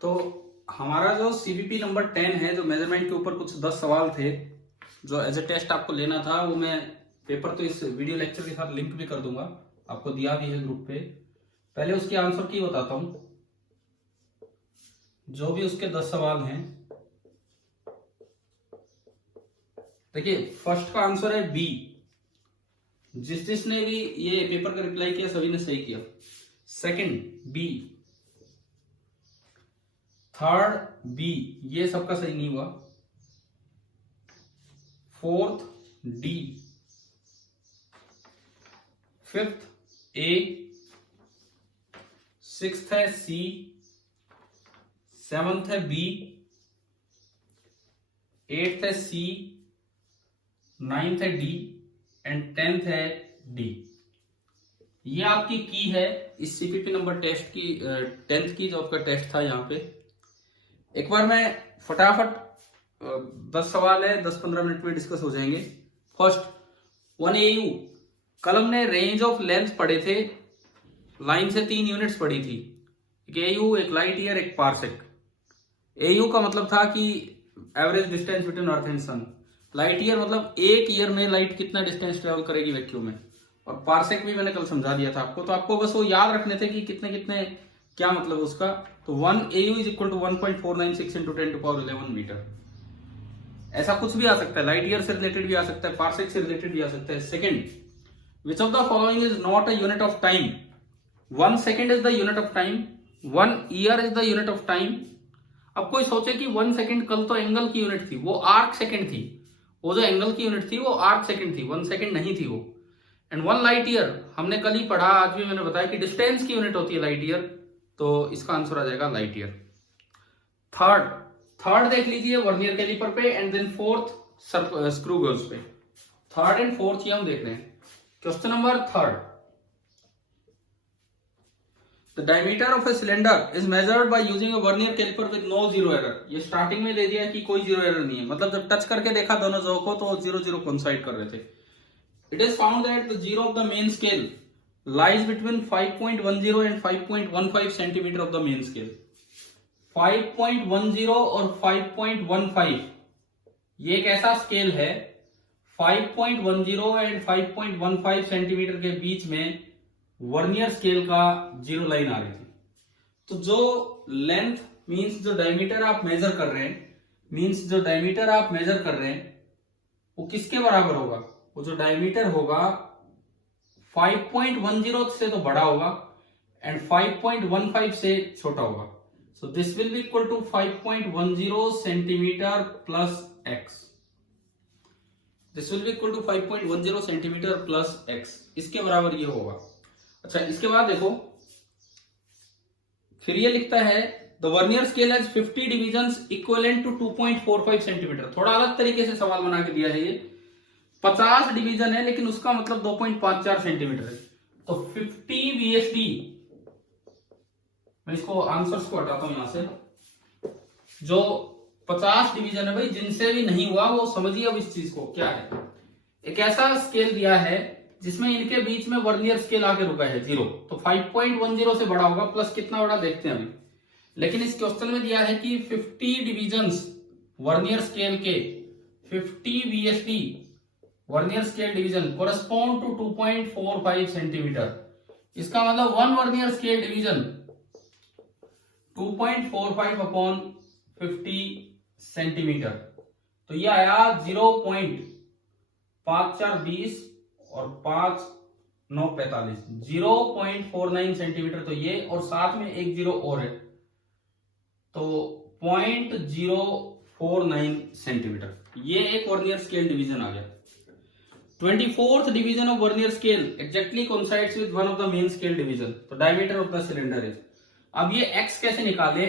तो हमारा जो सीबीपी नंबर 10 है, जो मेजरमेंट के ऊपर कुछ 10 सवाल थे जो एज ए टेस्ट आपको लेना था, वो मैं पेपर तो इस वीडियो लेक्चर के साथ लिंक भी कर दूंगा, आपको दिया भी है ग्रुप पे। पहले उसके आंसर की बताता हूं। जो भी उसके 10 सवाल हैं, देखिए फर्स्ट का आंसर है बी। जिसने भी ये पेपर का रिप्लाई किया सभी ने सही किया। सेकंड बी, थर्ड बी, ये सबका सही नहीं हुआ। फोर्थ डी, फिफ्थ ए, सिक्स्थ है सी, सेवंथ है बी, एट्थ है सी, नाइन्थ है डी एंड 10th है डी। ये आपकी की है इस सीपीपी नंबर टेस्ट की, 10th की जो आपका टेस्ट था। यहाँ पे एक बार मैं फटाफट 10 सवाल है, 10-15 मिनट में डिस्कस हो जाएंगे। फर्स्ट 1 AU, कल हमने रेंज ऑफ लेंथ पढ़े थे, लाइन से 3 यूनिट्स पढ़ी थी, एक AU, एक लाइट ईयर, एक पारसेक। AU का मतलब था कि average distance between earth and sun. Light year मतलब एक ईयर में लाइट कितना डिस्टेंस ट्रेवल करेगी वैक्यूम में। और पारसेक भी मैंने कल समझा दिया था आपको, तो आपको बस वो याद रखने थे कि कितने कितने क्या मतलब उसका। तो 1 AU is equal to 1.496 into 10⁻11 metre. ऐसा कुछ भी आ सकता है, लाइट ईयर से रिलेटेड भी आ सकता है, पारसेक से रिलेटेड भी आ सकता है। Second, which of the following is not a unit of time? 1 second is the unit of time, 1 year is the unit of time. अब कोई सोचे कि 1 सेकेंड कल तो एंगल की यूनिट थी, वो आर्क सेकेंड थी। वो जो एंगल की यूनिट थी वो आर्क सेकेंड थी, 1 सेकेंड नहीं थी वो। एंड 1 लाइट ईयर हमने कल ही पढ़ा, आज भी मैंने बताया कि डिस्टेंस की यूनिट होती है लाइट ईयर, तो इसका आंसर आ जाएगा लाइट ईयर। थर्ड देख लीजिए वर्नियर कैलिपर पे, and then fourth screw gauge पे। थर्ड एंड फोर्थ ये हम देख रहे हैं। Question number third, the diameter of a cylinder is measured by using a vernier calliper with no zero error. ये स्टार्टिंग में दे दिया कि कोई जीरो एरर नहीं है, मतलब जब टच करके देखा दोनों जो को तो 0-0 कोइंसाइड कर रहे थे। It is found that the zero of the main scale lies between 5.10 and 5.15 centimetre of the main scale. 5.10 और 5.15 ये एक ऐसा स्केल है, 5.10 एंड 5.15 सेंटीमीटर के बीच में वर्नियर स्केल का जीरो लाइन आ रही थी। तो जो लेंथ मींस जो डायमीटर आप मेजर कर रहे हैं, वो किसके बराबर होगा? वो जो डायमीटर होगा 5.10 से तो बड़ा होगा एंड 5.15 से छोटा होगा। So this will be equal to 5.10 centimetre plus x. This will be equal to 5.10 centimetre plus x, इसके बराबर ये होगा। अच्छा, इसके बाद देखो फिर ये लिखता है the vernier scale has 50 divisions equivalent to 2.45 centimetre. थोड़ा अलग तरीके से सवाल बना के दिया है ये। 50 डिवीजन है लेकिन उसका मतलब 2.54 सेंटीमीटर है। तो 50 VSD, मैं इसको आंसर्स को हटाता हूं यहां से। जो 50 डिवीजन है भाई, जिनसे भी नहीं हुआ वो समझिए अब इस चीज को क्या है। एक ऐसा स्केल दिया है जिसमें इनके बीच में वर्नियर स्केल आके रुका है 0, तो 5.10 से बड़ा होगा, प्लस कितना बड़ा देखते हैं अभी। लेकिन इस क्वेश्चन में दिया है कि 50 डिविजन्स वर्नियर स्केल के, 50 VSD vernier scale division correspond to 2.45 centimetre. इसका मतलब 1 vernier scale division 2.45 upon 50 centimetre, तो ये आया 0.5420 और 5/9 45, 0.49 सेंटीमीटर। तो ये और साथ में एक जीरो और है, तो 0.049 सेंटीमीटर। ये एक वर्नियर स्केल डिवीजन आ गया। 24th division of vernier scale exactly coincides with one of the main scale division, तो diameter of the cylinder is. अब ये x कैसे निकाले?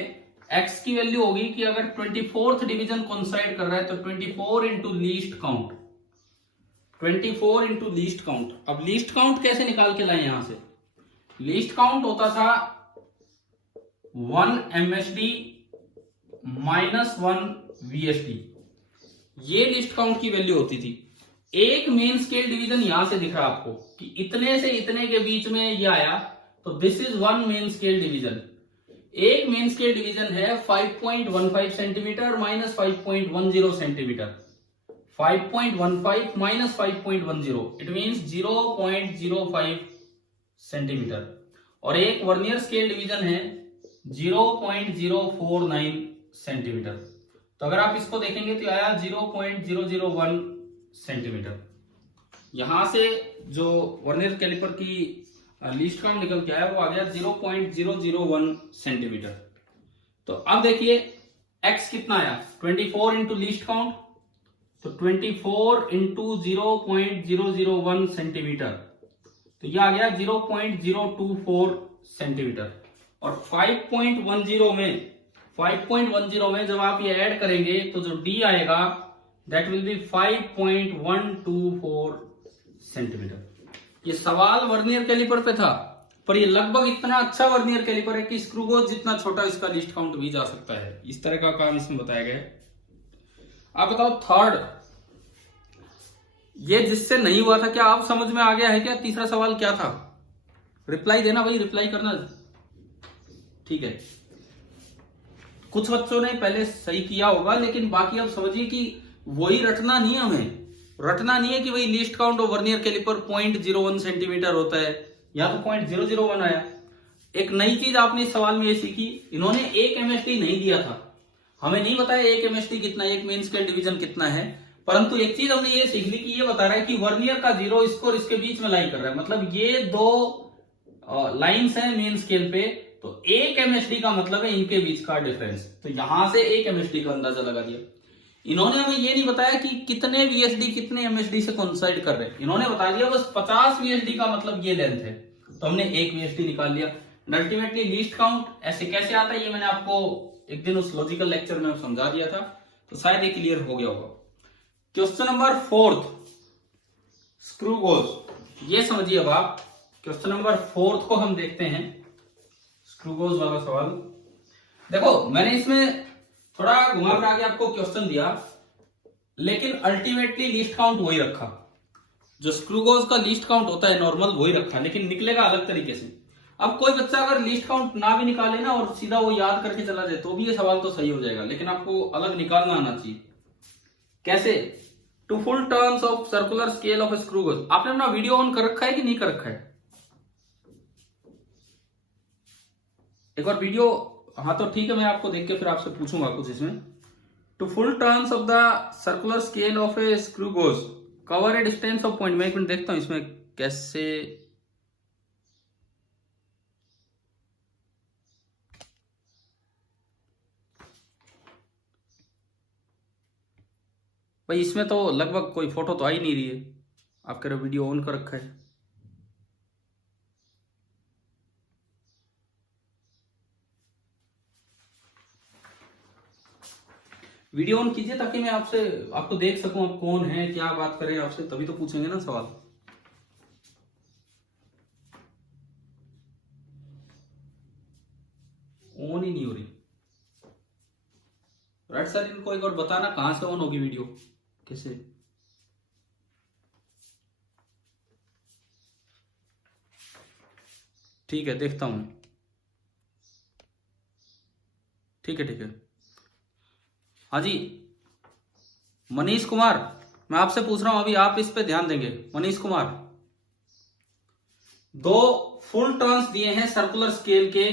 x की वैल्यू होगी कि अगर 24th डिवीजन कोइंसाइड कर रहा है तो 24 into least count, 24 into least count. अब लीस्ट काउंट कैसे निकाल के लाए? यहां से लीस्ट काउंट होता था 1 MSD माइनस 1 VSD, ये लिस्ट काउंट की वैल्यू होती थी। एक मेन स्केल डिवीजन यहां से दिख रहा है आपको कि इतने से इतने के बीच में ये आया, तो this is 1 main scale division. एक मेन स्केल डिवीजन है 5.15 centimetre minus 5.10 centimetre, 5.15 minus 5.10 it means 0.05 centimetre, और एक वर्नियर स्केल डिवीजन है 0.049 सेंटीमीटर। तो अगर आप इसको देखेंगे तो आया 0.001 सेंटीमीटर। यहां से जो वर्नियर कैलिपर की लीस्ट काउंट निकल के आया वो आ गया 0.001 सेंटीमीटर। तो अब देखिए x कितना आया, 24 इंटू लीस्ट काउंट, तो 24 इंटू 0.001 सेंटीमीटर, तो यह आ गया 0.024 सेंटीमीटर। और 5.10 में जब आप ये ऐड करेंगे तो जो d आएगा दैट विल बी 5.124 सेंटीमीटर। ये सवाल वर्नियर कैलिपर पे था, पर ये लगभग इतना अच्छा वर्नियर कैलिपर है कि स्क्रू गेज जितना छोटा इसका लीस्ट काउंट भी जा सकता है। इस तरह का काम इसमें बताया गया है। आप बताओ थर्ड, ये जिससे नहीं हुआ था क्या आप समझ में आ गया है क्या? तीसरा सवाल क्या था? रिप्लाई देना भाई, रिप्लाई करना, ठीक है। कुछ बच्चों ने पहले सही किया होगा, लेकिन बाकी अब समझिए कि वही रटना नहीं है, हमें रटना नहीं है कि भाई least count of vernier calliper 0.01 centimetre होता है, या तो 0.001 आया। एक नई चीज आपने इस सवाल में ये सीखी, इन्होंने एक एमएसडी नहीं दिया था, हमें नहीं बताया एक एमएसडी कितना, एक मेन स्केल डिवीजन कितना है, परंतु एक चीज हमने ये सीख ली कि ये बता रहा है कि वर्नियर का जीरो इसको और इसके बीच में लाई कर रहा है, मतलब ये दो लाइंस हैं मेन स्केल पे, तो एक एमएसडी का मतलब है इनके बीच का डिफरेंस। तो यहां से एक एमएसडी का अंदाजा लगा दिया। इन्होंने हमें ये नहीं बताया कि कितने वीएसडी कितने एमएसडी से कोइंसाइड कर रहे हैं, इन्होंने बता दिया बस 50 वीएसडी का मतलब ये लेंथ है, तो हमने एक वीएसडी निकाल लिया। अल्टीमेटली लीस्ट काउंट ऐसे कैसे आता है ये मैंने आपको एक दिन उस लॉजिकल लेक्चर में समझा दिया था, तो शायद ये क्लियर हो गया होगा। Question number 4, screw gauge. ये समझिए अब आप क्वेश्चन नंबर 4 को हम देखते हैं, स्क्रू गेज वाला सवाल। देखो मैंने इसमें थोड़ा घुमा फिरा के आपको क्वेश्चन दिया, लेकिन अल्टीमेटली लीस्ट काउंट वही रखा, जो स्क्रू गेज का लीस्ट काउंट होता है नॉर्मल वही रखा, लेकिन निकलेगा अलग तरीके से। अब कोई बच्चा अगर लीस्ट काउंट ना भी निकाले ना और सीधा वो याद करके चला जाए तो भी ये सवाल तो सही हो जाएगा, लेकिन आपको अलग निकालना आना चाहिए। कैसे? Two full turns of circular scale of screw gauge. आपने अपना वीडियो ऑन कर रखा है कि नहीं कर रखा है? एक बार वीडियो, हाँ तो ठीक है, मैं आपको देख के फिर आपसे पूछूंगा कुछ इसमें। Two full turns of the circular scale of a screw gauge cover a distance of point. मैं एक मिनट देखता हूं इसमें कैसे, भाई इसमें तो लगभग कोई फोटो तो आ ही नहीं रही है, आप कह रहे वीडियो ऑन कर रखा है। वीडियो ऑन कीजिए ताकि मैं आपको देख सकूं आप कौन है, क्या बात करें आपसे, तभी तो पूछेंगे ना सवाल। ऑन ही नहीं हो रही। राइट सर, इनको एक और बताना कहां से ऑन होगी वीडियो, कैसे? ठीक है देखता हूं, ठीक है ठीक है। हाँ जी मनीष कुमार, मैं आपसे पूछ रहा हूं अभी, आप इस पे ध्यान देंगे। मनीष कुमार, दो फुल टर्न्स दिए हैं सर्कुलर स्केल के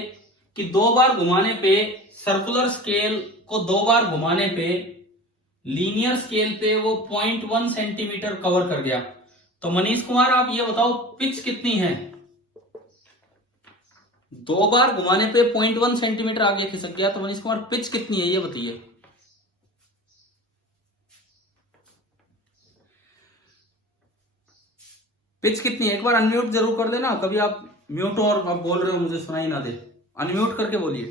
कि 2 बार घुमाने पे, सर्कुलर स्केल को 2 बार घुमाने पे लीनियर स्केल पे वो 0.1 सेंटीमीटर कवर कर गया। तो मनीष कुमार आप ये बताओ पिच कितनी है? 2 बार घुमाने पे 0.1 सेंटीमीटर आगे खिसक गया, तो मनीष कुमार पिच कितनी है ये बताइए। पिच कितनी है? एक बार अनम्यूट जरूर कर देना, कभी आप म्यूट और आप बोल रहे हो मुझे सुनाई ना दे, अनम्यूट करके बोलिए।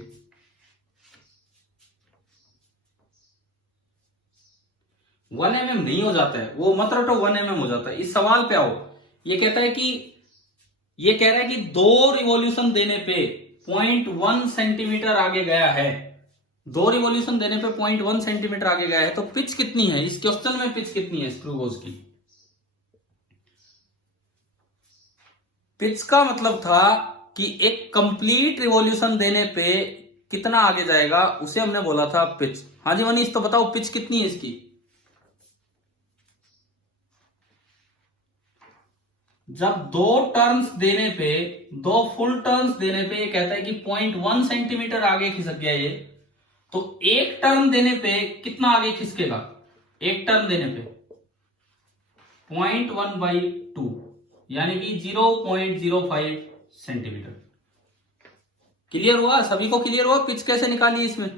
1 mm नहीं हो जाता है वो, मत रटो 1 mm हो जाता है। इस सवाल पे आओ, ये कहता है कि, ये कह रहा है कि 2 रिवॉल्यूशन देने पे 0.1 सेंटीमीटर आगे गया है, 2 रिवॉल्यूशन देने पे 0.1 सेंटीमीटर आगे गया है, तो पिच कितनी है इस क्वेश्चन में? पिच कितनी है स्क्रू गेज की? पिच का मतलब था कि एक कंप्लीट रिवॉल्यूशन देने पे कितना आगे जाएगा उसे हमने बोला था पिच। हाँ जी मनीष, तो बताओ पिच कितनी है इसकी। जब दो टर्न्स देने पे, दो फुल टर्न्स देने पे ये कहता है कि 0.1 सेंटीमीटर आगे खिसक गया ये, तो एक टर्न देने पे कितना आगे खिसकेगा। एक टर्न देने पे 0.1/2 यानी कि 0.05 सेंटीमीटर। क्लियर हुआ सभी को? क्लियर हुआ पिच कैसे निकाली इसमें?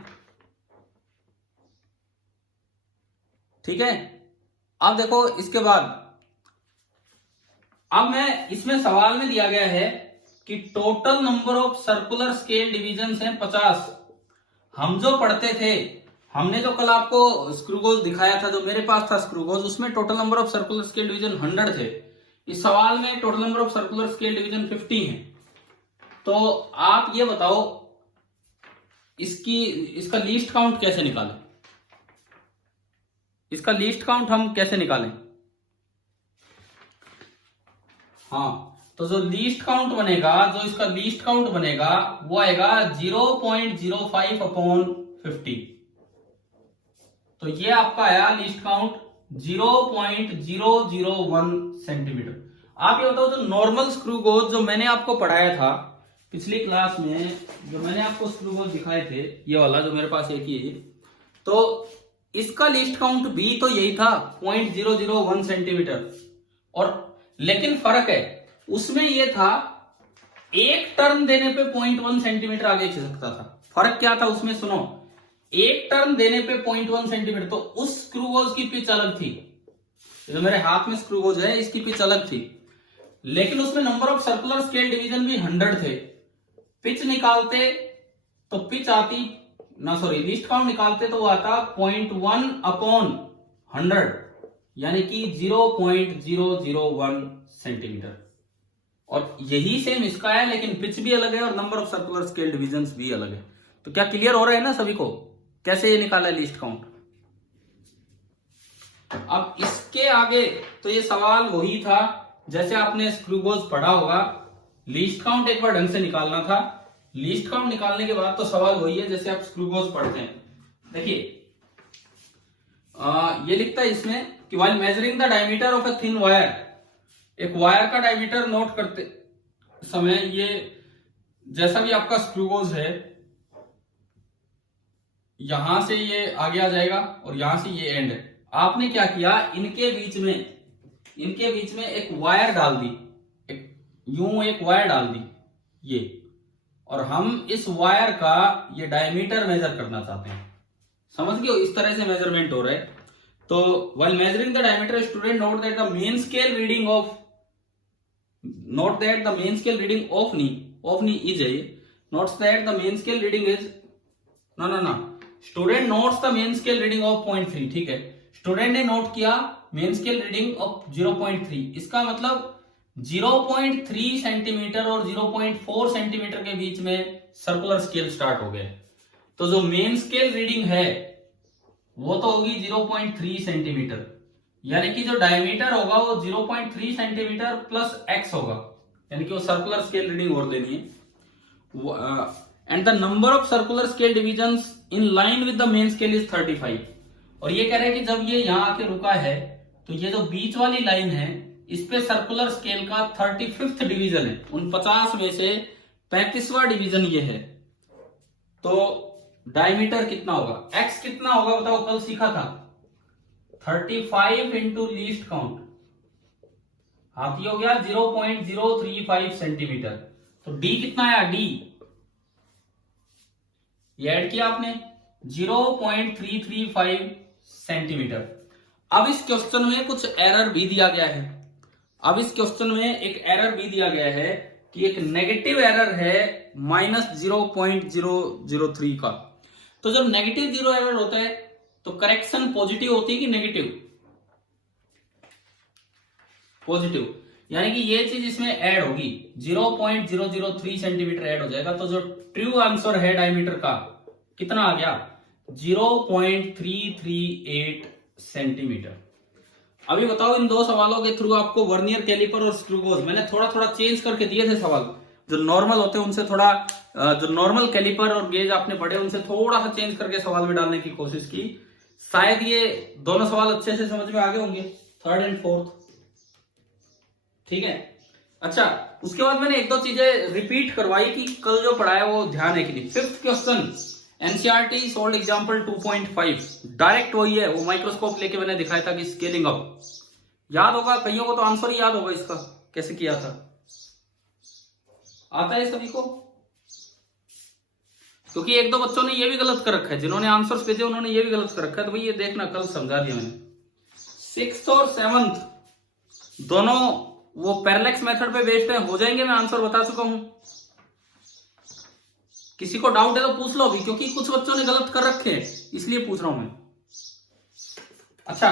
ठीक है। अब देखो इसके बाद, अब मैं इसमें सवाल में दिया गया है कि total number of circular scale divisions हैं 50। हम जो पढ़ते थे, हमने जो कल आपको स्क्रूगोज दिखाया था, जो मेरे पास था स्क्रूगोज, उसमें total number of circular scale division 100 थे। इस सवाल में total number of circular scale division 50 है। तो आप ये बताओ इसका लीस्ट काउंट कैसे निकालें? इसका लीस्ट काउंट हम कैसे निकालें? हाँ, तो जो लीस्ट काउंट बनेगा, जो इसका लीस्ट काउंट बनेगा वो आएगा 0.05/50। तो ये आपका आया लीस्ट काउंट 0.001 सेंटीमीटर। आप ये बताओ, जो नॉर्मल स्क्रू गोज जो मैंने आपको पढ़ाया था पिछली क्लास में, जो मैंने आपको स्क्रू गोज दिखाए थे, ये वाला जो मेरे पास एक ही है, तो इसका लीस्ट काउंट भी तो यही था 0.001 सेंटीमीटर। और लेकिन फर्क है, उसमें ये था एक टर्न देने पे 0.1 सेंटीमीटर आगे खिसकता था। फर्क क्या था उसमें सुनो, एक टर्न देने पे 0.1 सेंटीमीटर, तो उस स्क्रूगोज की पिच अलग थी। जो मेरे हाथ में स्क्रूगोज है इसकी पिच अलग थी, लेकिन उसमें number of circular scale division भी 100 थे। पिच निकालते तो पिच आती ना, सॉरी लीस्ट काउंट निकालते तो वो आता 0.1/100 यानी कि 0.001 सेंटीमीटर। और यही सेम इसका है, लेकिन पिच भी अलग है और number of circular scale divisions भी अलग है। तो क्या क्लियर हो रहा है ना सभी को कैसे ये निकाला है लीस्ट काउंट? अब इसके आगे तो ये सवाल वही था जैसे आपने स्क्रूगोज पढ़ा होगा। लीस्ट काउंट एक बार ढंग से निकालना था। लीस्ट काउंट निकालने के बाद तो सवाल वही है जैसे आप स्क्रूगोज पढ़ते हैं। देखिए ये लिखता है इसमें कि while measuring the diameter of a thin wire, एक वायर का डायमीटर नोट करते समय ये जैसा भी आपका स्क्रूगोज है, यहां से ये आगे आ जाएगा और यहां से ये एंड है। आपने क्या किया, इनके बीच में एक वायर डाल दी, एक वायर डाल दी ये, और हम इस वायर का ये डायमीटर मेजर करना चाहते हैं। समझ गए? इस तरह से मेजरमेंट हो रहा है। तो while measuring the diameter, student note that the main scale reading of knee is a, notes that the main scale reading is student notes the main scale reading of 0.3। ठीक है, स्टूडेंट ने note किया main scale reading of 0.3। इसका मतलब 0.3 centimetre और 0.4 centimetre के बीच में circular scale start हो गए। तो जो मेन स्केल रीडिंग है वो तो होगी 0.3 सेंटीमीटर, यानी कि जो डायमीटर होगा वो 0.3 सेंटीमीटर प्लस x होगा, यानी कि वो सर्कुलर स्केल रीडिंग और देनी है। And the number of circular scale divisions in line with the main scale is 35। और ये कह रहे हैं कि जब ये यहां आके रुका है तो ये जो बीच वाली लाइन है इस पे सर्कुलर स्केल का 35th डिवीजन है। उन 50 में से 35वां डिवीजन ये है। तो डायमीटर कितना होगा, x कितना होगा बताओ, कल सीखा था 35 इंटू लीस्ट काउंट, हाथी हो गया 0.035 सेंटीमीटर। तो d कितना आया, d ये ऐड किया आपने 0.335 सेंटीमीटर। अब इस क्वेश्चन में कुछ एरर भी दिया गया है। अब इस क्वेश्चन में एक एरर भी दिया गया है कि एक नेगेटिव एरर है -0.003 का। तो जब नेगेटिव जीरो एरर होता है तो करेक्शन पॉजिटिव होती है कि नेगेटिव? पॉजिटिव, यानी कि ये चीज इसमें ऐड होगी, 0.003 सेंटीमीटर ऐड हो जाएगा। तो जो ट्रू आंसर है डायमीटर का कितना आ गया, 0.338 सेंटीमीटर। अभी बताओ इन दो सवालों के थ्रू आपको वर्नियर कैलिपर और स्क्रूगोज मैंने थोड़ा थोड़ा चेंज करके दिए थे सवाल, जो नॉर्मल होते हैं उनसे थोड़ा जो नॉर्मल कैलिपर और गेज आपने पढ़े उनसे थोड़ा सा चेंज करके सवाल में डालने की कोशिश की। शायद ये दोनों सवाल अच्छे से समझ में आ गए होंगे, थर्ड एंड फोर्थ। ठीक है। अच्छा, उसके बाद मैंने एक दो चीजें रिपीट करवाई कि कल जो पढ़ाया वो ध्यान है कि नहीं। Fifth question NCERT sold example 2.5 direct वही है, वो माइक्रोस्कोप लेके मैंने दिखाया था कि स्केलिंग अप। याद होगा कईयों को, तो आंसर ही याद होगा इसका कैसे किया था। आता है सभी को? क्योंकि एक दो बच्चों ने ये भी गलत कर रखा है, जिन्होंने आंसर्स भेजे उन्होंने ये भी गलत कर रखा है, तो भाई ये देखना कल समझा दिया मैंने। सिक्स्थ और सेवंथ दोनों वो पैरेलैक्स मेथड पे बेस्ड है, हो जाएंगे, मैं आंसर बता चुका हूं। किसी को डाउट है तो पूछ लो अभी, क्योंकि कुछ बच्चों ने गलत कर रखे हैं इसलिए पूछ रहा हूं मैं। अच्छा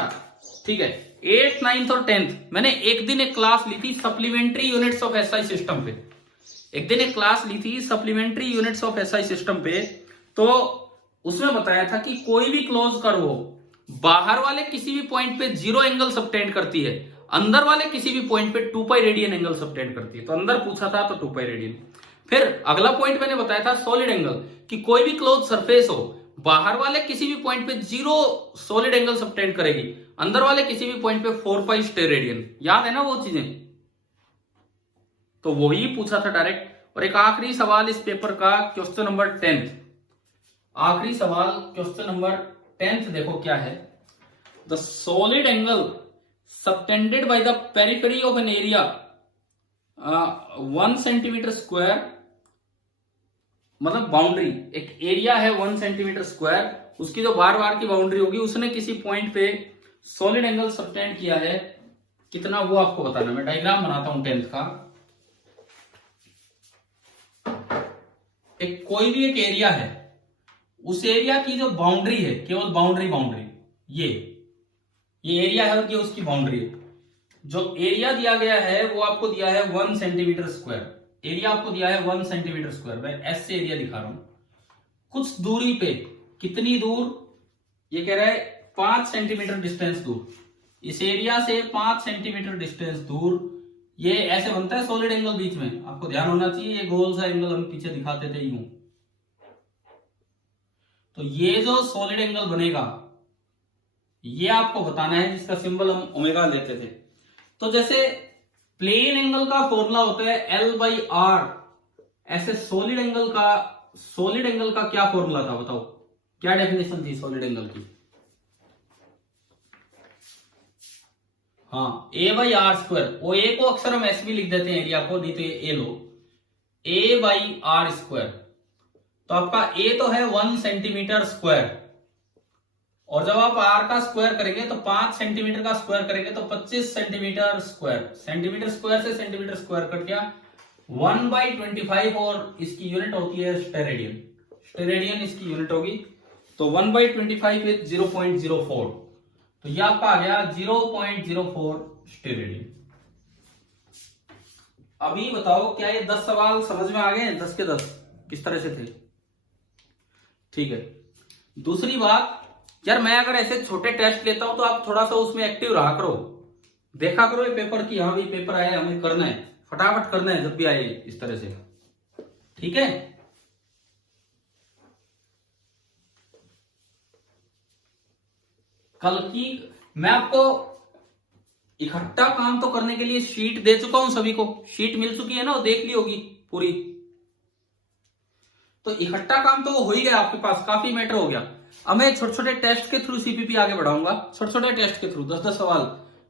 ठीक है, 8th 9th और 10th मैंने एक दिन एक क्लास ली थी supplementary units of SI system पे। एक दिन एक क्लास ली थी supplementary units of SI system पे, तो उसमें बताया था कि कोई भी क्लोज कर्व हो, बाहर वाले किसी भी पॉइंट पे 0 एंगल सबटेंड करती है, अंदर वाले किसी भी पॉइंट पे 2 पाई रेडियन एंगल सबटेंड करती है। तो अंदर पूछा था तो 2 पाई रेडियन। फिर अगला पॉइंट मैंने बताया था सॉलिड एंगल, कि कोई भी क्लोज सरफेस हो, बाहर वाले किसी भी पॉइंट पे 0 सॉलिड एंगल सबटेंड करेगी, अंदर वाले किसी भी पॉइंट पे 4 पाई स्टेर रेडियन। याद है ना वो चीजें? तो वही पूछा था डायरेक्ट। और एक आखिरी सवाल इस पेपर का, क्वेश्चन नंबर 10th, आखिरी सवाल क्वेश्चन नंबर 10th देखो क्या है। The solid angle subtended by the periphery of an area 1 centimetre square, मतलब बाउंड्री, एक एरिया है 1 सेंटीमीटर स्क्वायर, उसकी जो बार बार की बाउंड्री होगी, उसने किसी पॉइंट पे सॉलिड एंगल सबटेंड किया है, कितना वो आपको बताना। मैं डायग्राम बनाता हूं 10th का। एक कोई भी एक एरिया है, उस एरिया की जो बाउंड्री है, केवल बाउंड्री ये एरिया है कि उसकी बाउंड्री है। जो एरिया दिया गया है वो आपको दिया है 1 सेंटीमीटर स्क्वायर। एरिया आपको दिया है 1 सेंटीमीटर स्क्वायर। मैं एस से एरिया दिखा रहा हूं। कुछ दूरी पे, कितनी दूर, ये कह रहा है 5 सेंटीमीटर डिस्टेंस दूर। इस एरिया से 5 सेंटीमीटर डिस्टेंस दूर ये ऐसे बनता है सॉलिड एंगल बीच में। आपको ध्यान होना चाहिए, ये गोल सा एंगल हम पीछे दिखाते थे यूं। तो ये जो सॉलिड एंगल बनेगा ये आपको बताना है, जिसका सिंबल हम ओमेगा लेते थे। तो जैसे प्लेन एंगल का फॉर्मूला होता है L/R, ऐसे सॉलिड एंगल का क्या फॉर्मूला था बताओ, क्या डेफिनेशन थी सॉलिड एंगल की? हाँ, A/R²। वो A को अक्सर हम S भी लिख देते हैं एरिया को, नहीं तो ये A लो, A/R²। तो आपका A तो है 1 सेंटीमीटर स्क्वायर, और जब आप R का स्क्वायर करेंगे तो 5 सेंटीमीटर का स्क्वायर करेंगे तो 25 सेंटीमीटर स्क्वायर। सेंटीमीटर स्क्वायर से सेंटीमीटर स्क्वायर कट गया 1/25, और इसकी यूनिट होती है स्टेरेडियन। स्टेरेडियन इसकी यूनिट होगी। तो 1/25 इज 0.04। तो ये आपका आ गया 0.04 स्टेरेडियन। अभी बताओ क्या ये 10 सवाल समझ में आ गए? 10 के 10 किस तरह से थे? ठीक है। दूसरी बात यार, मैं अगर ऐसे छोटे टेस्ट लेता हूं तो आप थोड़ा सा उसमें एक्टिव रहा करो, देखा करो ये पेपर की, हाँ भाई पेपर आया, हमें करना है, फटाफट करना है जब भी आए इस तरह से। ठीक है। कल की मैं आपको इकट्ठा काम तो करने के लिए शीट दे चुका हूं, सभी को शीट मिल चुकी है ना, वो देख ली होगी पूरी। तो इकट्ठा काम तो वो हो ही गया आपके पास, काफी मैटर हो गया। अब मैं छोटे छोटे टेस्ट के थ्रू सीपीपी आगे बढ़ाऊंगा, छोटे छोटे टेस्ट के थ्रू 10-10 सवाल।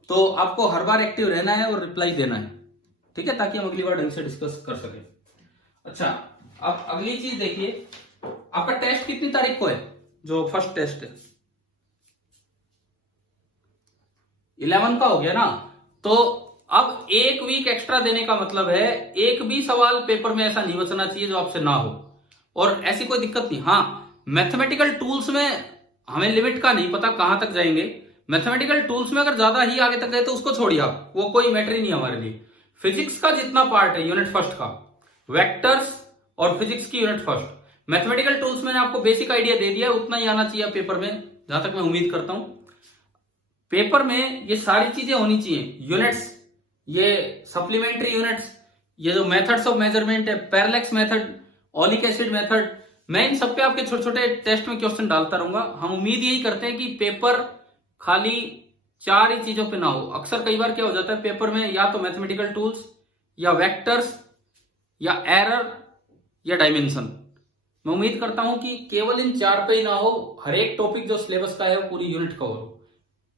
तो आपको हर बार एक्टिव रहना है और रिप्लाई देना है, ठीक है, ताकि हम अगली बार ढंग से डिस्कस कर सके। अच्छा, अब अगली चीज देखिए, आपका टेस्ट कितनी तारीख को है? जो फर्स्ट टेस्ट है 11 का हो गया ना। तो अब 1 वीक एक्स्ट्रा देने का मतलब है एक भी सवाल पेपर में ऐसा नहीं बचना चाहिए जो आपसे ना हो, और ऐसी कोई दिक्कत नहीं। हाँ, मैथमेटिकल टूल्स में हमें लिमिट का नहीं पता कहां तक जाएंगे। मैथमेटिकल टूल्स में अगर ज्यादा ही आगे तक गए तो उसको छोड़िए आप, वो कोई मैटर ही नहीं हमारे लिए। फिजिक्स का जितना पार्ट है यूनिट फर्स्ट का, वेक्टर्स और फिजिक्स की यूनिट फर्स्ट, मैथमेटिकल टूल्स मैंने आपको बेसिक आइडिया दे दिया, उतना ही आना चाहिए पेपर में, जहां तक मैं उम्मीद करता हूं। पेपर में ये सारी चीजें होनी चाहिए, यूनिट्स, ये सप्लीमेंट्री यूनिट्स, ये जो मेथड्स ऑफ मेजरमेंट है, parallax method, oleic acid method, मैं इन सब पे आपके छोटे छोटे टेस्ट में क्वेश्चन डालता रहूंगा। हम उम्मीद यही करते हैं कि पेपर खाली 4 ही चीजों पे ना हो। अक्सर कई बार क्या हो जाता है पेपर में, या तो मैथमेटिकल टूल्स, या वेक्टर्स, या एरर, या डायमेंशन। मैं उम्मीद करता हूं कि केवल इन 4 पे ही ना हो, हर एक टॉपिक जो सिलेबस का है वो पूरी यूनिट कवर हो।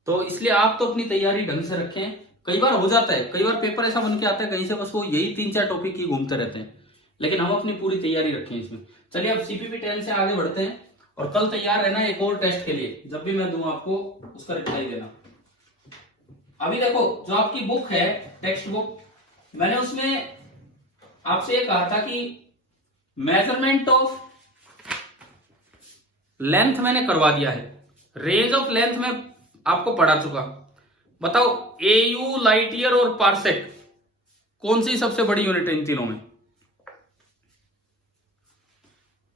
तो इसलिए आप तो अपनी तैयारी ढंग से रखें। कई बार हो जाता है, कई बार पेपर ऐसा बन के आता है कहीं से बस वो यही 3-4 टॉपिक ही घूमते रहते हैं, लेकिन हम अपनी पूरी तैयारी रखें इसमें। चलिए अब सीपीपी 10 से आगे बढ़ते हैं, और कल तैयार रहना एक और टेस्ट के लिए, जब भी मैं दूं आपको उसका रिप्लाई देना। अभी देखो जो आपकी बुक है, टेक्स्ट बुक, मैंने उसमें आपसे ये कहा था कि मेजरमेंट ऑफ लेंथ मैंने करवा दिया है, रेंज ऑफ लेंथ में आपको पढ़ा चुका। बताओ एयू, लाइट ईयर और पारसेक कौन सी सबसे बड़ी यूनिट है इन तीनों में?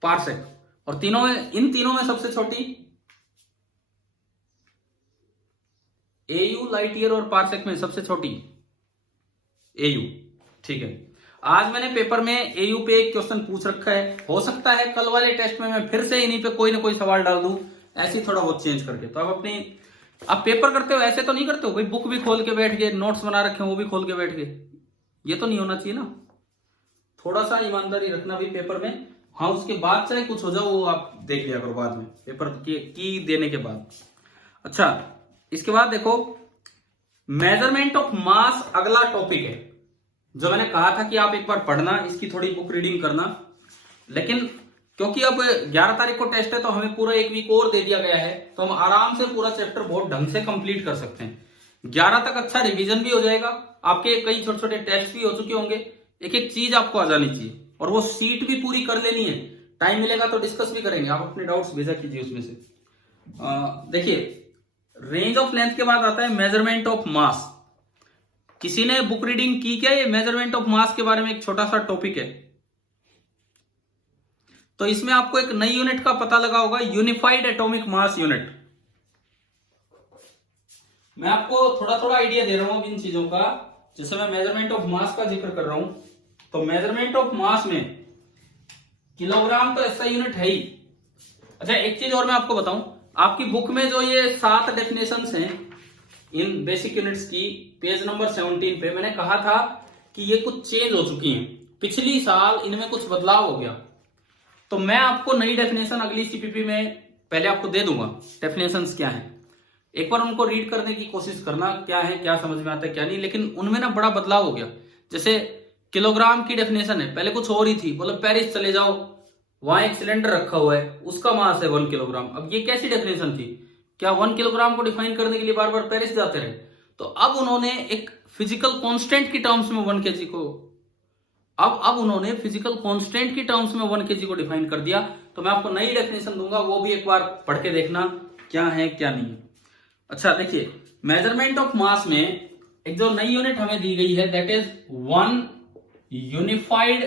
पारसेक। और तीनों में, इन तीनों में सबसे छोटी एयू, लाइट ईयर और पारसेक में सबसे छोटी एयू। ठीक है, आज मैंने पेपर में एयू पे एक क्वेश्चन पूछ रखा है, हो सकता है कल वाले टेस्ट में मैं फिर से इन्हीं पे कोई ना कोई सवाल डाल दूं, ऐसे थोड़ा बहुत चेंज करके। तो आप पेपर करते हो ऐसे तो नहीं करते हो भाई, बुक भी खोल के बैठ गए, नोट्स बना रखे वो भी खोल के बैठ गए, ये तो नहीं होना चाहिए ना। थोड़ा सा ईमानदारी रखना भी पेपर में। हाँ, उसके बाद चाहे कुछ हो जाओ वो आप देख लिया करो बाद में, पेपर की देने के बाद। अच्छा, इसके बाद देखो मेजरमेंट ऑफ मास अगला टॉपिक है, जो मैंने कहा था कि आप एक बार पढ़ना, इसकी थोड़ी बुक रीडिंग करना। लेकिन क्योंकि अब 11 तारीख को टेस्ट है तो हमें पूरा एक वीक और दे दिया गया है, तो हम आराम से पूरा चैप्टर बहुत ढंग से कंप्लीट कर सकते हैं। 11 तक अच्छा रिवीजन भी हो जाएगा, आपके कई छोटे छोटे टेस्ट भी हो चुके होंगे, एक एक चीज आपको आ जानी चाहिए, और वो सीट भी पूरी कर लेनी है। टाइम मिलेगा तो डिस्कस भी करेंगे, आप अपने डाउट्स भेजा कीजिए उसमें से। देखिए रेंज ऑफ लेंथ के बाद आता है मेजरमेंट ऑफ मास। किसी ने बुक रीडिंग की क्या? ये मेजरमेंट ऑफ मास के बारे में एक छोटा सा टॉपिक है, तो इसमें आपको एक नई यूनिट का पता लगा होगा, यूनिफाइड एटॉमिक मास यूनिट। मैं आपको थोड़ा थोड़ा आइडिया दे रहा हूं इन चीजों का। जैसे मैं मेजरमेंट ऑफ मास का जिक्र कर रहा हूं, तो मेजरमेंट ऑफ मास में किलोग्राम तो ऐसा यूनिट है ही। अच्छा, एक चीज और मैं आपको बताऊं, आपकी बुक में जो ये 7 डेफिनेशंस हैं इन बेसिक यूनिट्स की, पेज नंबर 17 पे मैंने कहा था कि ये कुछ चेंज हो चुकी हैं, पिछली साल इनमें कुछ बदलाव हो गया। तो मैं आपको नई डेफिनेशन अगली सीपीपी में पहले आपको दे दूंगा, डेफिनेशंस क्या हैं, एक बार उनको रीड करने की कोशिश करना, क्या है, क्या समझ में आता है क्या नहीं। लेकिन उनमें ना बड़ा बदलाव हो गया। जैसे किलोग्राम की डेफिनेशन है, पहले कुछ और ही थी, बोलो पेरिस चले जाओ, वहां एक सिलेंडर रखा हुआ है, उसका मास है 1 किलोग्राम। अब ये कैसी डेफिनेशन थी? क्या 1 किलोग्राम को डिफाइन करने के लिए बार बार पेरिस जाते रहे? तो अब उन्होंने एक फिजिकल कांस्टेंट की टर्म्स में 1 केजी को, अब उन्होंने फिजिकल कांस्टेंट की टर्म्स में 1 केजी को डिफाइन कर दिया। तो मैं आपको नई डेफिनेशन दूंगा, वो भी एक बार पढ़ के देखना क्या है क्या नहीं है। अच्छा देखिए, मेजरमेंट ऑफ मास में एक जो नई यूनिट हमें दी गई है, that is 1 unified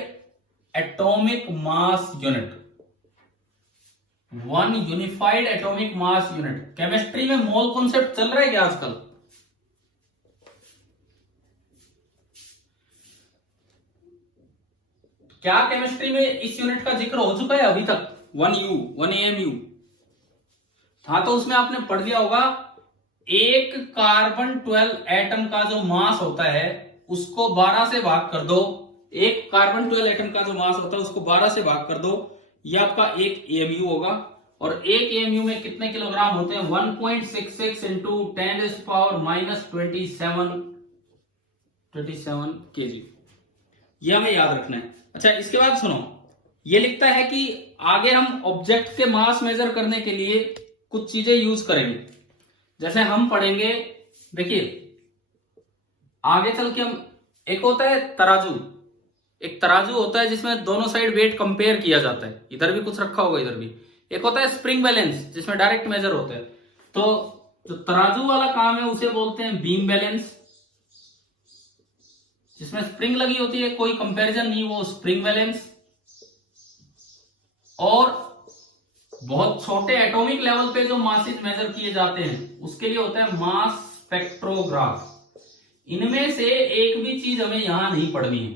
atomic mass unit. 1 unified atomic mass unit. Chemistry में मोल कॉन्सेप्ट चल रहा है क्या आजकल? क्या केमिस्ट्री में इस यूनिट का जिक्र हो चुका है अभी तक? 1U, 1 AMU। हाँ, तो उसमें आपने पढ़ लिया होगा, एक कार्बन 12 एटम का जो मास होता है उसको 12 से भाग कर दो। एक कार्बन 12 एटम का जो मास होता है उसको 12 से भाग कर दो, ये आपका 1 AMU होगा। और 1 AMU में कितने किलोग्राम होते हैं? 1.66 इंटू 10⁻27 kg। ये हमें याद रखना है। अच्छा, इसके बाद सुनो, ये लिखता है कि आगे हम ऑब्जेक्ट के मास मेजर करने के लिए कुछ चीजें यूज करेंगे। जैसे हम पढ़ेंगे, देखिए आगे चल के हम, एक होता है तराजू, एक तराजू होता है जिसमें दोनों साइड वेट कंपेयर किया जाता है, इधर भी कुछ रखा होगा इधर भी। एक होता है स्प्रिंग बैलेंस, जिसमें डायरेक्ट मेजर होता है। तो जो तराजू वाला काम है उसे बोलते हैं बीम बैलेंस, जिसमें स्प्रिंग लगी होती है, कोई कंपैरिजन नहीं, वो स्प्रिंग बैलेंस। और बहुत छोटे एटॉमिक लेवल पे जो मासेस मेजर किए जाते हैं उसके लिए होता है मास स्पेक्ट्रोग्राफ। इनमें से एक भी चीज हमें यहां नहीं पढ़नी है,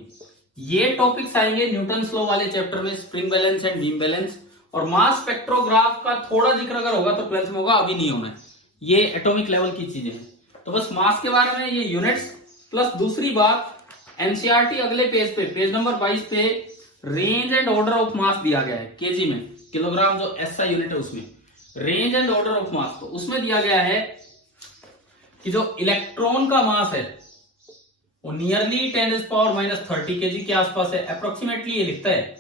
ये टॉपिक्स आएंगे न्यूटन लॉ वाले चैप्टर में, spring balance and beam balance. और मास स्पेक्ट्रोग्राफ का थोड़ा जिक्र अगर होगा तो 12th में होगा, अभी नहीं होना है। ये एटॉमिक लेवल की चीजें हैं। तो बस मास के बारे में ये यूनिट्स, प्लस दूसरी बात एनसीईआरटी अगले पेज पे, पेज नंबर 22 पे range and order of mass दिया गया है केजी में, किलोग्राम जो एसआई यूनिट है उसमें range and order of mass. तो उसमें दिया गया है कि जो इलेक्ट्रॉन का मास है वो नियरली 10⁻³ केजी के आसपास है। अप्रोक्सीमेटली ये लिखता है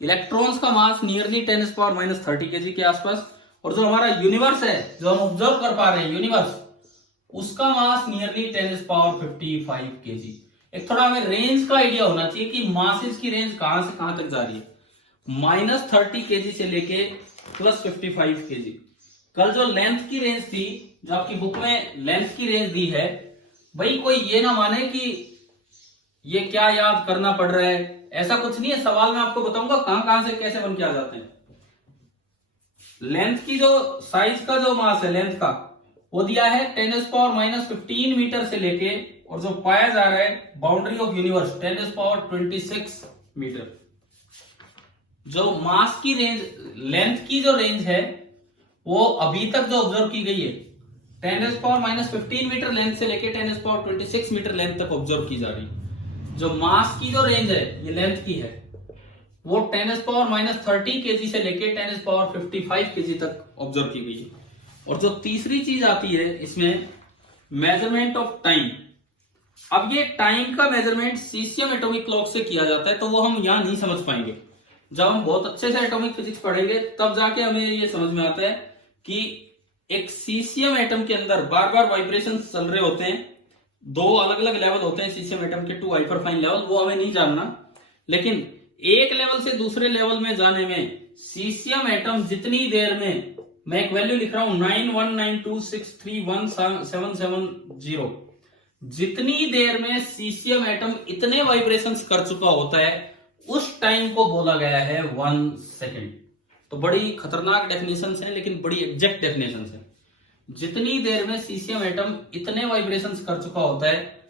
इलेक्ट्रॉन्स का मास नियरली 10⁻³ केजी के आसपास। और जो हमारा यूनिवर्स है, जो हम ऑब्जर्व कर पा रहे हैं यूनिवर्स, उसका मास नियरली 10⁻55 केजी। एक थोड़ा हमें रेंज का आइडिया होना चाहिए कि मासेस की रेंज कहां से कहां तक जा रही है, -30 केजी से लेके +55 केजी। कल जो लेंथ की रेंज थी, जो आपकी बुक में लेंथ की रेंज दी है, भाई कोई ये ना माने कि ये क्या याद करना पड़ रहा है, ऐसा कुछ नहीं है। सवाल मैं आपको बताऊंगा कहां कहां से कैसे बन के आ जाते हैं। लेंथ की जो साइज का जो मास है लेंथ का, वो दिया है 10⁻15 मीटर से लेके, और जो पाया जा रहा है बाउंड्री ऑफ यूनिवर्स 10⁻26 मीटर। जो मास की रेंज, लेंथ की जो रेंज है वो अभी तक जो ऑब्जर्व की गई है 10⁻15 मीटर लेंथ से लेके 10⁻26 मीटर लेंथ तक ऑब्जर्व की जा रही है। जो मास की जो रेंज है ये लेंथ की है, वो 10⁻30 केजी से लेके 10⁻55 केजी तक ऑब्जर्व की गई है। और जो तीसरी चीज आती है इसमें, मेजरमेंट ऑफ टाइम। अब ये टाइम का मेजरमेंट सीसियम एटॉमिक क्लॉक से किया जाता है, तो वो हम यहां नहीं समझ पाएंगे। जब हम बहुत अच्छे से एटॉमिक फिजिक्स पढ़ेंगे तब जाके हमें ये समझ में आता है कि एक सीसियम एटम के अंदर बार बार वाइब्रेशन चल रहे होते हैं। 2 अलग अलग लेवल होते हैं सीसियम एटम के, 2 हाइपरफाइन लेवल, वो हमें नहीं जानना। लेकिन एक लेवल से दूसरे लेवल में जाने में सीसियम एटम जितनी देर में, मैं एक वैल्यू लिख रहा हूं 9192631770, जितनी देर में सीसियम एटम इतने वाइब्रेशंस कर चुका होता है उस टाइम को बोला गया है 1 सेकेंड। तो बड़ी खतरनाक डेफिनेशन है लेकिन बड़ी एग्जैक्ट डेफिनेशन है। जितनी देर में सीसियम एटम इतने वाइब्रेशंस कर चुका होता है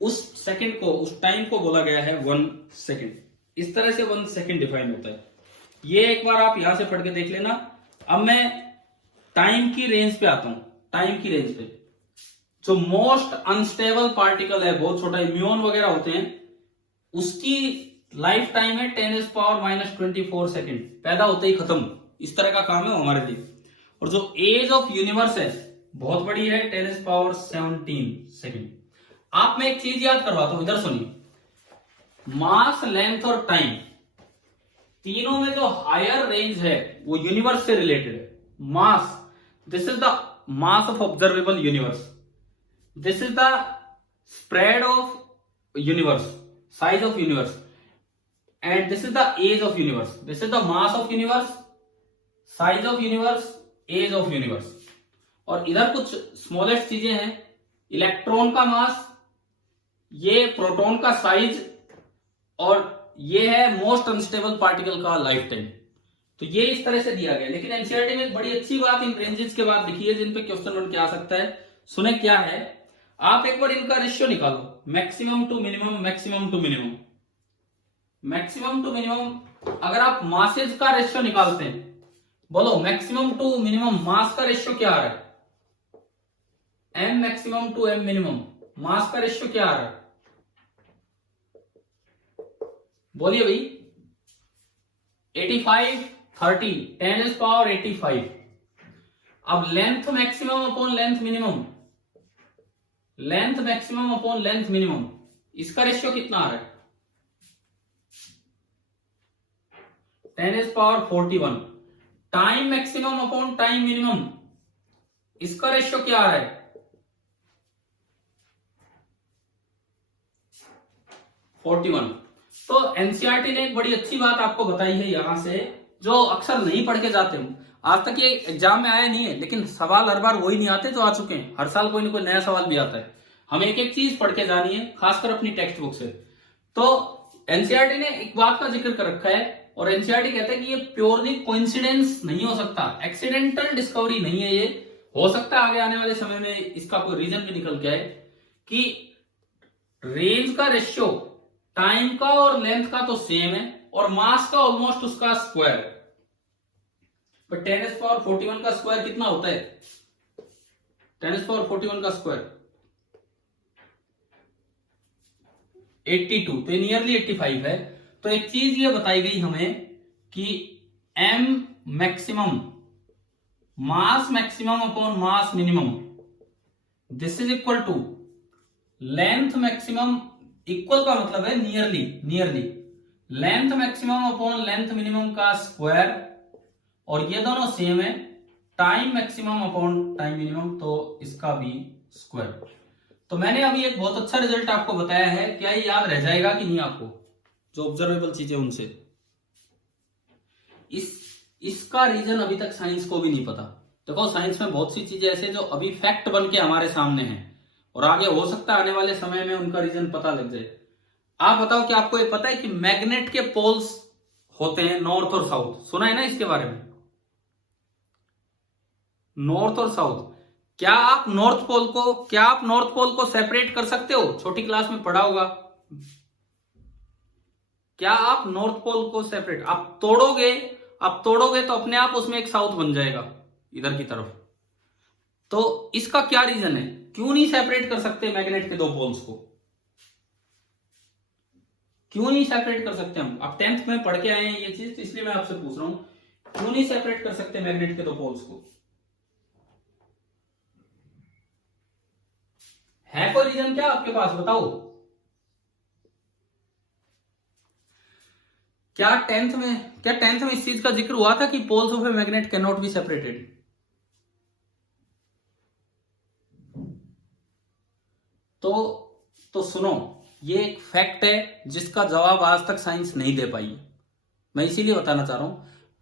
उस सेकंड को, उस टाइम को बोला गया है 1 सेकेंड। इस तरह से 1 सेकेंड डिफाइन होता है। ये एक बार आप यहां से पढ़ के देख लेना। अब मैं टाइम की रेंज पे आता हूं। टाइम की रेंज पे जो मोस्ट अनस्टेबल पार्टिकल है, बहुत छोटा, म्यून वगैरह होते हैं, उसकी लाइफ टाइम है 10⁻24 सेकेंड, पैदा होते ही खत्म। इस तरह का काम है हमारे लिए। और जो एज ऑफ यूनिवर्स है बहुत बड़ी है, 10⁻17 सेकेंड। आप मैं एक चीज याद करवाता हूं, इधर सुनिए। मास, लेंथ और टाइम, तीनों में जो हायर रेंज है वो यूनिवर्स से रिलेटेड है। Mass, this is the mass of observable universe, this is the spread of universe, size of universe, and this is the age of universe. This is the mass of universe, size of universe, age of universe. और इधर कुछ smallest चीजें हैं, electron का मास, ये proton का size, और ये है मोस्ट अनस्टेबल पार्टिकल का लाइफ टाइम। तो ये इस तरह से दिया गया। लेकिन एनसीईआरटी में एक बड़ी अच्छी बात इन रेंजेस के बाद लिखी है जिन पे क्वेश्चन बन के आ सकता है। सुने क्या है, आप एक बार इनका रेशियो निकालो, maximum to minimum, maximum to minimum. Maximum to minimum अगर आप मासेज का रेशियो निकालते हैं, बोलो मैक्सिमम टू मिनिमम मास का रेशियो क्या आ रहा है? M maximum two m minimum, mass का रेशियो क्या आ रहा है? बोलिए भाई। 85:30, 10⁻85। अब length maximum upon length minimum, length maximum upon length minimum, इसका रेशियो कितना आ रहा है? 10⁻41। Time maximum upon time minimum, इसका रेशियो क्या आ रहा है? 41। तो एनसीईआरटी ने एक बड़ी अच्छी बात आपको बताई है यहां से, जो अक्सर नहीं पढ़ के जाते हो। आज तक ये एग्जाम में आया नहीं है, लेकिन सवाल हर बार वही नहीं आते जो आ चुके हैं। हर साल कोई ना कोई नया सवाल भी आता है। हमें एक एक चीज पढ़ के जानी है, खासकर अपनी टेक्स्ट बुक से। तो एनसीईआरटी ने एक बात का जिक्र कर रखा है, और एनसीईआरटी कहता है कि ये प्योरली कोइंसिडेंस नहीं हो सकता, एक्सीडेंटल डिस्कवरी नहीं है। ये हो सकता है आगे आने वाले समय में इसका कोई रीजन भी निकल के आए कि रेंज का रेशियो टाइम का और लेंथ का तो सेम है और मास का ऑलमोस्ट उसका स्क्वायर। पर 10⁻41 का स्क्वायर कितना होता है? 10⁻41 का स्क्वायर 82, तो ये नियरली 85 है। तो एक चीज ये बताई गई हमें कि m maximum, mass maximum upon mass minimum, this is equal to length maximum, equal का मतलब है nearly, nearly length maximum upon length minimum का स्क्वायर, और ये दोनों सेम है time maximum upon time minimum, तो इसका भी स्क्वायर। तो मैंने अभी एक बहुत अच्छा रिजल्ट आपको बताया है, क्या ये याद रह जाएगा कि नहीं आपको, जो ऑब्जर्वेबल चीजें उनसे? इसका रीजन अभी तक साइंस को भी नहीं पता। देखो साइंस में बहुत सी चीजें ऐसे जो अभी फैक्ट बन के हमारे सामने हैं और आगे हो सकता है आने वाले समय में उनका रीजन पता लग जाए। आप बताओ कि आपको ये पता है कि मैग्नेट के पोल्स होते हैं नॉर्थ और साउथ, सुना है ना इसके बारे में? नॉर्थ और साउथ, क्या आप नॉर्थ पोल को सेपरेट कर सकते हो? छोटी क्लास में पढ़ा होगा। क्या आप नॉर्थ पोल को सेपरेट, आप तोड़ोगे तो अपने आप उसमें एक साउथ बन जाएगा इधर की तरफ। तो इसका क्या रीजन है, क्यों नहीं सेपरेट कर सकते मैग्नेट के दो पोल्स को? क्यों नहीं सेपरेट कर सकते हम? आप 10th में पढ़ के आए हैं ये चीज, तो इसलिए मैं आपसे पूछ रहा हूं, क्यों नहीं सेपरेट कर सकते मैग्नेट के दो पोल्स को? है कोई रीजन क्या आपके पास, बताओ? क्या 10th में इस चीज का जिक्र हुआ था कि poles of a magnet can not be separated? तो सुनो, ये एक फैक्ट है जिसका जवाब आज तक साइंस नहीं दे पाई। मैं इसीलिए बताना चाह रहा हूं,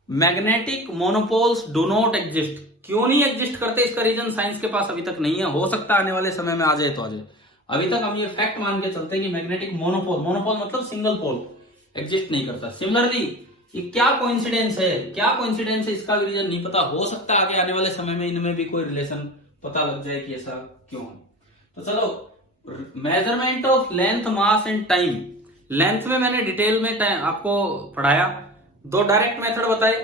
magnetic monopoles do not exist. क्यों नहीं एग्जिस्ट करते, इसका रीजन साइंस के पास अभी तक नहीं है। हो सकता है आने वाले समय में आ जाए तो आ जाए। अभी तक हम ये फैक्ट मान के चलते हैं कि मैग्नेटिक मोनोपोल मतलब सिंगल पोल एग्जिस्ट नहीं करता। सिमिलरली ये क्या कोइंसिडेंस है, इसका भी रीजन नहीं पता। हो सकता है आगे आने वाले समय में इनमें भी कोई रिलेशन पता लग जाए कि ऐसा क्यों है। तो चलो, measurement of length, mass and time. Length में मैंने डिटेल में आपको पढ़ाया, दो डायरेक्ट मेथड बताए,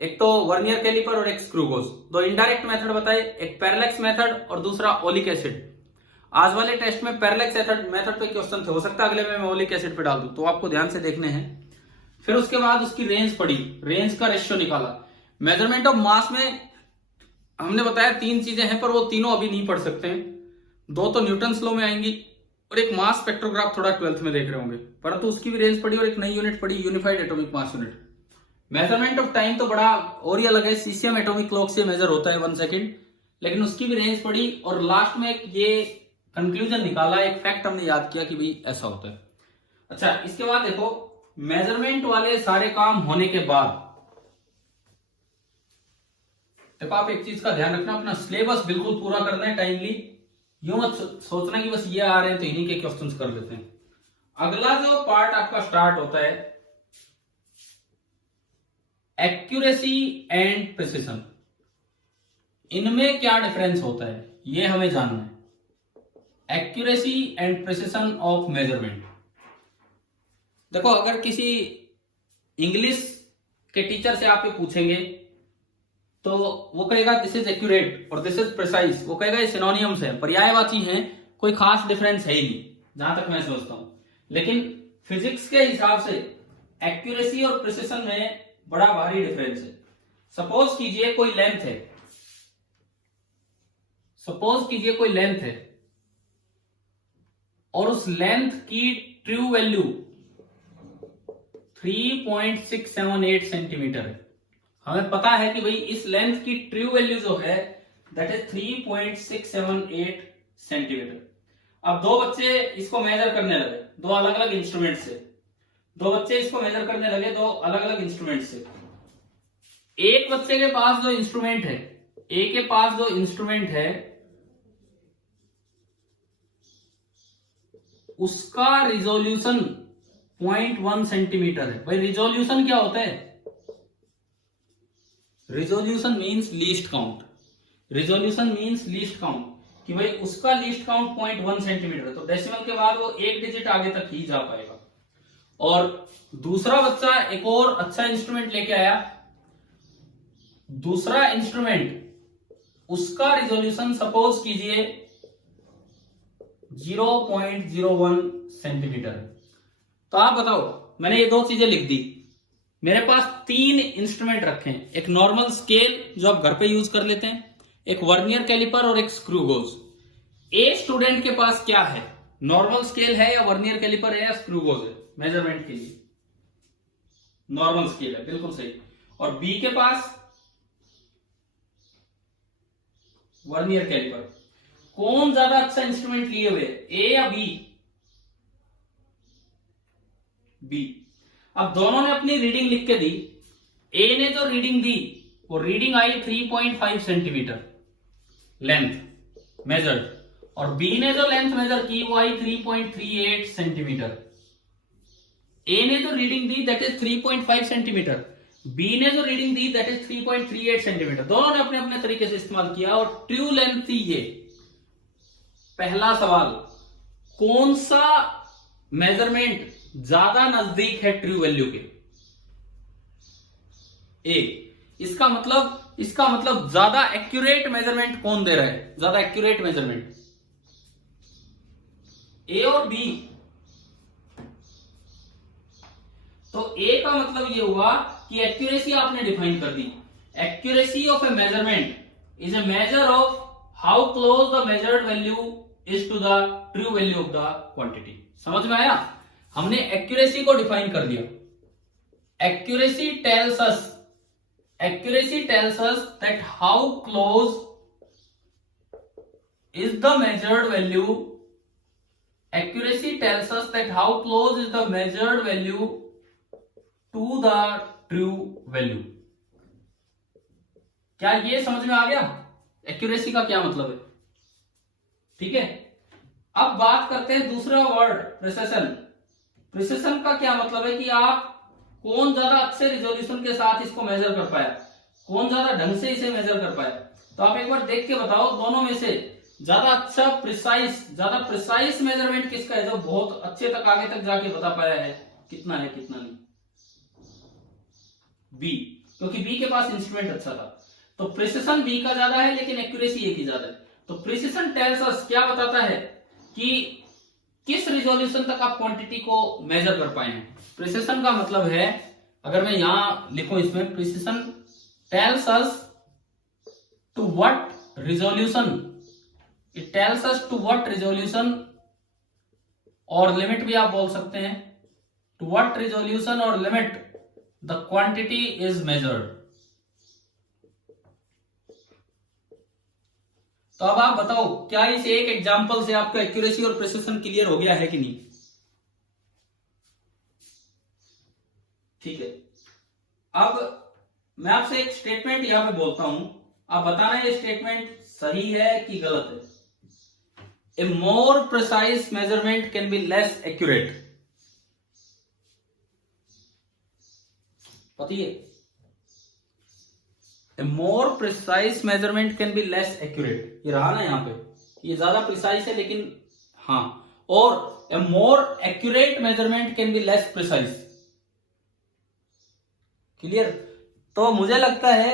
एक तो वर्नियर कैलिपर और एक स्क्रू गोज। दो इनडायरेक्ट मेथड बताए, एक पैरेलैक्स मेथड और दूसरा ओलिक एसिड। आज वाले टेस्ट में पैरेलैक्स मेथड पे क्वेश्चन थे, हो सकता है अगले में मैं ओलिक एसिड पे डाल दूं, तो आपको ध्यान से देखने हैं। फिर उसके बाद उसकी रेंज पढ़ी, रेंज का रेशियो निकाला। मेजरमेंट ऑफ मास में हमने बताया 3 चीजें हैं, पर वो तीनों अभी नहीं पढ़ सकते हैं। 2 तो न्यूटन्स लॉ में आएंगी और एक मास स्पेक्ट्रोग्राफ थोड़ा 12th में देख रहे होंगे, परंतु उसकी भी रेंज पढ़ी और एक नई यूनिट पढ़ी, unified atomic mass unit. Measurement of time तो बड़ा और ही अलग है, सीसीएम एटॉमिक क्लॉक से मेजर होता है 1 सेकेंड, लेकिन उसकी भी रेंज पढ़ी। और लास्ट में एक ये कंक्लूजन निकाला, एक फैक्ट हमने याद किया कि भाई ऐसा होता है। अच्छा, इसके बाद देखो, मेजरमेंट वाले सारे काम होने के बाद देखो, आप एक चीज का ध्यान रखना, अपना सिलेबस बिल्कुल पूरा करना है टाइमली। यूं मत सोचना कि बस ये आ रहे हैं तो इन्हीं के क्वेश्चंस कर लेते हैं। अगला जो पार्ट आपका स्टार्ट होता है, एक्यूरेसी एंड प्रिसिशन। इनमें क्या डिफरेंस होता है ये हमें जानना है। Accuracy and precision of measurement. देखो, अगर किसी इंग्लिश के टीचर से आप ये पूछेंगे तो वो कहेगा दिस इज एक्यूरेट और दिस इज प्रिसाइज। वो कहेगा ये सिनोनियम्स है, पर्यायवाची हैं, कोई खास डिफरेंस है ही नहीं, जहां तक मैं सोचता हूं। लेकिन फिजिक्स के हिसाब से एक्यूरेसी और प्रिसिशन में बड़ा भारी डिफरेंस है। सपोज कीजिए कोई लेंथ है और उस लेंथ की ट्रू वैल्यू 3.678 सेंटीमीटर है। हमें पता है कि भाई इस लेंथ की ट्रू वैल्यू जो है दैट इज 3.678 सेंटीमीटर। अब 2 बच्चे इसको मेजर करने लगे, 2 अलग अलग इंस्ट्रूमेंट से। 2 बच्चे इसको मेजर करने लगे 2 अलग अलग इंस्ट्रूमेंट से। एक बच्चे के पास जो इंस्ट्रूमेंट है, उसका रिजोल्यूशन 0.1 सेंटीमीटर है। भाई रिजोल्यूशन क्या होता है? रिजोल्यूशन मीन्स लीस्ट काउंट, कि भाई उसका लीस्ट काउंट 0.1 सेंटीमीटर है, तो डेसिमल के बाद वो 1 डिजिट आगे तक ही जा पाएगा। और दूसरा बच्चा एक और अच्छा इंस्ट्रूमेंट लेके आया, दूसरा इंस्ट्रूमेंट उसका रिजोल्यूशन सपोज कीजिए 0.01 सेंटीमीटर। तो आप बताओ, मैंने ये दो चीजें लिख दी, मेरे पास तीन इंस्ट्रूमेंट रखे हैं, एक नॉर्मल स्केल जो आप घर पे यूज कर लेते हैं, एक वर्नियर कैलिपर और एक स्क्रू गोज। ए स्टूडेंट के पास क्या है, नॉर्मल स्केल है या वर्नियर कैलिपर है या स्क्रू गोज है मेजरमेंट के लिए? नॉर्मल स्केल है, बिल्कुल सही। और बी के पास वर्नियर कैलिपर। कौन ज्यादा अच्छा इंस्ट्रूमेंट लिए हुए, ए या बी? बी। अब दोनों ने अपनी रीडिंग लिख के दी। ए ने जो रीडिंग दी वो reading I 3.5 centimetre length measured, और बी ने जो लेंथ मेजर की वो आई 3.38 सेंटीमीटर। ए ने जो रीडिंग दी दैट इज 3.5 सेंटीमीटर, बी ने जो रीडिंग दी दैट इज 3.38 सेंटीमीटर। दोनों ने अपने अपने तरीके से इस्तेमाल किया और ट्रू लेंथ थी ये। पहला सवाल, कौन सा मेजरमेंट ज्यादा नजदीक है ट्रू वैल्यू के? ए। इसका मतलब ज्यादा एक्यूरेट मेजरमेंट कौन दे रहा है, ज्यादा एक्यूरेट मेजरमेंट? ए और बी। तो ए का मतलब ये हुआ कि एक्यूरेसी आपने डिफाइन कर दी। Accuracy of a measurement is a measure of how close the measured value is to the true value of the quantity. समझ में आया? हमने एक्यूरेसी को डिफाइन कर दिया। Accuracy tells us that how close is the measured value. Accuracy tells us that how close is the measured value to the true value. क्या ये समझ में आ गया एक्यूरेसी का क्या मतलब है? ठीक है, अब बात करते हैं दूसरा वर्ड, प्रिसिशन। प्रिसिशन का क्या मतलब है कि आप कौन ज्यादा अच्छे रिजोल्यूशन के साथ इसको मेजर कर पाया, कौन ज्यादा ढंग से इसे मेजर कर पाया। तो आप एक बार देख के बताओ, दोनों में से ज्यादा अच्छा प्रिसाइज मेजरमेंट किसका है, जो बहुत अच्छे तक आगे तक जाके बता पाया है कितना है कितना नहीं? बी, क्योंकि बी के पास इंस्ट्रूमेंट अच्छा था। तो प्रिसिशन बी का ज्यादा है लेकिन एक्यूरेसी ए की ज्यादा है। तो प्रिसिशन टेल्स अस, क्या बताता है कि किस रिजोल्यूशन तक आप क्वांटिटी को मेजर कर पाए हैं। प्रिसिशन का मतलब है, अगर मैं यहां लिखूं इसमें, precision tells us to what resolution, it tells us to what resolution, और लिमिट भी आप बोल सकते हैं, टू व्हाट रिजोल्यूशन और limit the quantity is measured। तो अब आप बताओ, क्या इस एक एग्जांपल से आपका एक्यूरेसी और प्रिसिशन क्लियर हो गया है कि नहीं? ठीक है, अब मैं आपसे एक स्टेटमेंट यहां पे बोलता हूं, आप बताना ये स्टेटमेंट सही है कि गलत है। A more precise measurement can be less accurate. पता है, a more precise measurement can be less accurate, ये रहा ना यहां पे, ये ज्यादा प्रिसाइज है लेकिन हाँ, और a more accurate measurement can be less precise. Clear? तो मुझे लगता है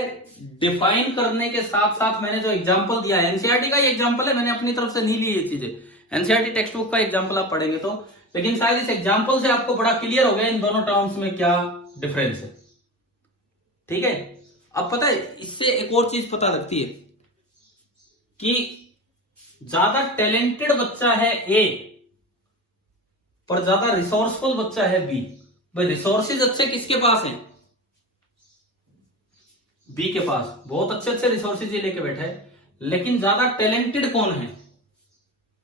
डिफाइन करने के साथ साथ मैंने जो एग्जांपल दिया है, एनसीईआरटी का ही एग्जांपल है, मैंने अपनी तरफ से नहीं ली ये चीजें। एनसीईआरटी टेक्स्ट बुक का एग्जांपल आप पढ़ेंगे तो, लेकिन शायद इस एग्जांपल से आपको बड़ा क्लियर हो गया इन दोनों टर्म्स में क्या डिफरेंस है। ठीक है, अब पता है इससे एक और चीज पता लगती है कि ज्यादा टैलेंटेड बच्चा है ए, पर ज्यादा रिसोर्सफुल बच्चा है बी। भाई रिसोर्सेज अच्छे किसके पास हैं? बी के पास बहुत अच्छे अच्छे रिसोर्सेज ये लेके बैठा है, लेकिन ज्यादा टैलेंटेड कौन है?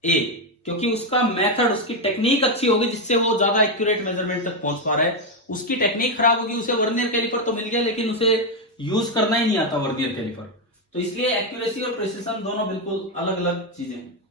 ए, क्योंकि उसका मेथड, उसकी टेक्निक अच्छी होगी जिससे वो ज्यादा एक्यूरेट मेजरमेंट तक पहुंच पा रहा है। उसकी टेक्निक खराब होगी, उसे वर्नियर कैलिपर तो मिल गया लेकिन उसे यूज करना ही नहीं आता वर्नियर कैलिपर। तो इसलिए एक्यूरेसी और प्रिसिशन दोनों बिल्कुल अलग अलग चीजें हैं।